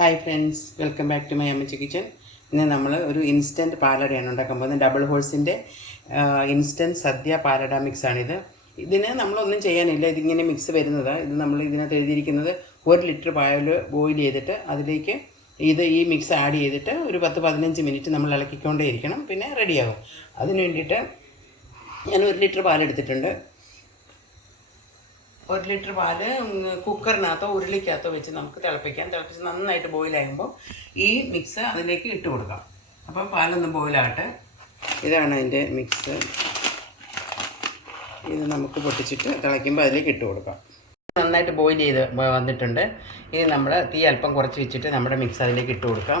Hi friends welcome back to my Ammachi kitchen ഇന്ന് നമ്മൾ ഒരു ഇൻസ്റ്റന്റ് പാലടയാണ് ഉണ്ടാക്കാൻ പോകുന്നത്. ഡബിൾ ഹോഴ്സിന്റെ ഇൻസ്റ്റന്റ് സദ്യ പാലട മിക്സ് മിക്സാണിത് ഇതിന് നമ്മളൊന്നും ചെയ്യാനില്ല. ഇതിങ്ങനെ മിക്സ് വരുന്നത്. ഇത് നമ്മൾ ഇതിനകത്ത് എഴുതിയിരിക്കുന്നത് ഒരു ലിറ്റർ പാൽ ബോയിൽ ചെയ്തിട്ട് അതിലേക്ക് ഇത് ഈ മിക്സ് ആഡ് ചെയ്തിട്ട് ഒരു പത്ത് പതിനഞ്ച് മിനിറ്റ് നമ്മൾ ഇളക്കിക്കൊണ്ടേ ഇരിക്കണം പിന്നെ റെഡിയാകും അതിന് വേണ്ടിയിട്ട് ഞാൻ ഒരു ലിറ്റർ പാലെടുത്തിട്ടുണ്ട്. ഒരു ലിറ്റർ പാൽ കുക്കറിനകത്തോ ഉരുളിക്കകത്തോ വെച്ച് നമുക്ക് തിളപ്പിക്കാം. തിളപ്പിച്ച് നന്നായിട്ട് ബോയിലാകുമ്പോൾ ഈ മിക്സ് അതിലേക്ക് ഇട്ട് കൊടുക്കാം. അപ്പം പാലൊന്ന് ബോയിലാകട്ടെ ഇതാണ് അതിന്റെ മിക്സ് ഇത് നമുക്ക് പൊട്ടിച്ചിട്ട് തിളയ്ക്കുമ്പോൾ അതിലേക്ക് ഇട്ട് കൊടുക്കാം. നന്നായിട്ട് ബോയിൽ ചെയ്ത് വന്നിട്ടുണ്ട്. ഇനി നമ്മൾ തീ അല്പം കുറച്ച് വെച്ചിട്ട് നമ്മുടെ മിക്സ് അതിലേക്ക് ഇട്ട് കൊടുക്കാം.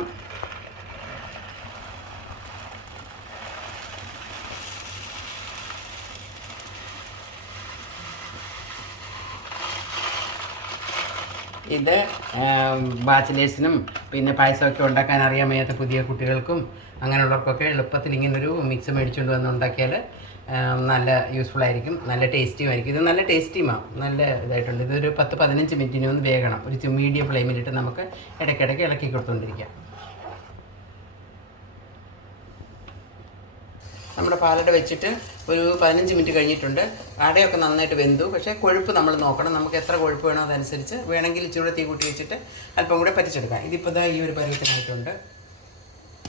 ഇത് ബാച്ചിലേഴ്സിനും പിന്നെ പായസമൊക്കെ ഉണ്ടാക്കാൻ അറിയാൻ വയ്യാത്ത പുതിയ കുട്ടികൾക്കും അങ്ങനെയുള്ളവർക്കൊക്കെ എളുപ്പത്തിൽ ഇങ്ങനൊരു മിക്സ് മേടിച്ചുകൊണ്ട് വന്ന് ഉണ്ടാക്കിയാൽ നല്ല യൂസ്ഫുൾ ആയിരിക്കും നല്ല ടേസ്റ്റിയും ആയിരിക്കും. ഇത് നല്ല ടേസ്റ്റിയുമാണ് നല്ല ഇതായിട്ടുണ്ട്. ഇതൊരു പത്ത് പതിനഞ്ച് മിനിറ്റിന് ഒന്ന് വേഗണം ഒരു മീഡിയം ഫ്ലെയിമിലിട്ട് നമുക്ക് ഇടയ്ക്കിടയ്ക്ക് ഇളക്കി കൊടുത്തുകൊണ്ടിരിക്കാം നമ്മുടെ പാലട വെച്ചിട്ട് ഒരു പതിനഞ്ച് മിനിറ്റ് കഴിഞ്ഞിട്ടുണ്ട്. അടയൊക്കെ നന്നായിട്ട് വെന്തു. പക്ഷേ കൊഴുപ്പ് നമ്മൾ നോക്കണം. നമുക്ക് എത്ര കൊഴുപ്പ് വേണോ അതനുസരിച്ച് വേണമെങ്കിൽ ഇച്ചിരി തീ കൂട്ടി വെച്ചിട്ട് അല്പം കൂടെ പറ്റിച്ചെടുക്കാം. ഇതിപ്പോൾ ഈ ഒരു പരുവത്തിനായിട്ടുണ്ട്.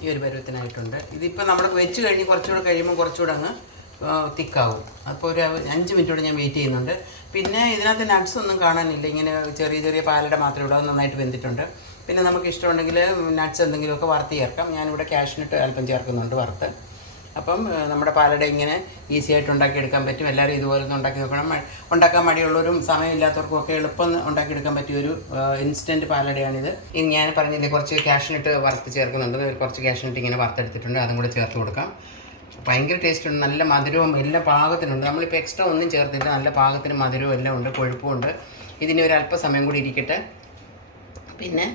ഈ ഒരു പരുവത്തിനായിട്ടുണ്ട്. ഇതിപ്പോൾ നമ്മൾ വെച്ച് കഴിഞ്ഞ് കുറച്ചുകൂടെ കഴിയുമ്പോൾ കുറച്ചുകൂടെ അങ്ങ് തിക്കാവും. അപ്പോൾ ഒരു അഞ്ച് മിനിറ്റ് കൂടെ ഞാൻ വെയിറ്റ് ചെയ്യുന്നുണ്ട്. പിന്നെ ഇതിനകത്ത് നട്ട്സ് ഒന്നും കാണാനില്ല. ഇങ്ങനെ ചെറിയ ചെറിയ പാലട മാത്രമേ ഉള്ളൂ. നന്നായിട്ട് വെന്തിട്ടുണ്ട്. പിന്നെ നമുക്ക് ഇഷ്ടമുണ്ടെങ്കിൽ നട്ട്സ് എന്തെങ്കിലുമൊക്കെ വറുത്ത് ചേർക്കാം. ഞാനിവിടെ കാഷ്നട്ട് അല്പം ചേർക്കുന്നുണ്ട് വറുത്ത്. അപ്പം നമ്മുടെ പാലട ഇങ്ങനെ ഈസി ആയിട്ട് ഉണ്ടാക്കിയെടുക്കാൻ പറ്റും. എല്ലാവരും ഇതുപോലെ ഒന്ന് ഉണ്ടാക്കി നോക്കണം. ഉണ്ടാക്കാൻ മടിയുള്ളവരും സമയമില്ലാത്തവർക്കും ഒക്കെ എളുപ്പം ഉണ്ടാക്കിയെടുക്കാൻ പറ്റിയ ഒരു ഇൻസ്റ്റന്റ് പാലടയാണിത്. ഇനി ഞാൻ പറഞ്ഞില്ലേ കുറച്ച് ക്യാഷിനിട്ട് വറുത്ത് ചേർക്കുന്നുണ്ട്. കുറച്ച് ക്യാഷിനിട്ട് ഇങ്ങനെ വറുത്തെടുത്തിട്ടുണ്ട്. അതും കൂടെ ചേർത്ത് കൊടുക്കാം. ഭയങ്കര ടേസ്റ്റ് ഉണ്ട്. നല്ല മധുരവും എല്ലാം പാകത്തിനുണ്ട്. നമ്മളിപ്പോൾ എക്സ്ട്രാ ഒന്നും ചേർത്തില്ല. നല്ല പാകത്തിന് മധുരവും എല്ലാം ഉണ്ട് കൊഴുപ്പും ഉണ്ട്. ഇതിന് ഒരു അല്പസമയം കൂടി ഇരിക്കട്ടെ. പിന്നെ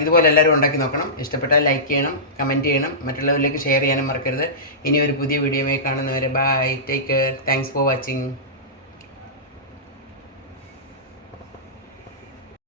ഇതുപോലെ എല്ലാവരും ഉണ്ടാക്കി നോക്കണം. ഇഷ്ടപ്പെട്ടാൽ ലൈക്ക് ചെയ്യണം കമന്റ് ചെയ്യണം. മറ്റുള്ളവരിലേക്ക് ഷെയർ ചെയ്യാനും മറക്കരുത്. ഇനി ഒരു പുതിയ വീഡിയോയുമായി കാണുന്നവരെ bye take care thanks for watching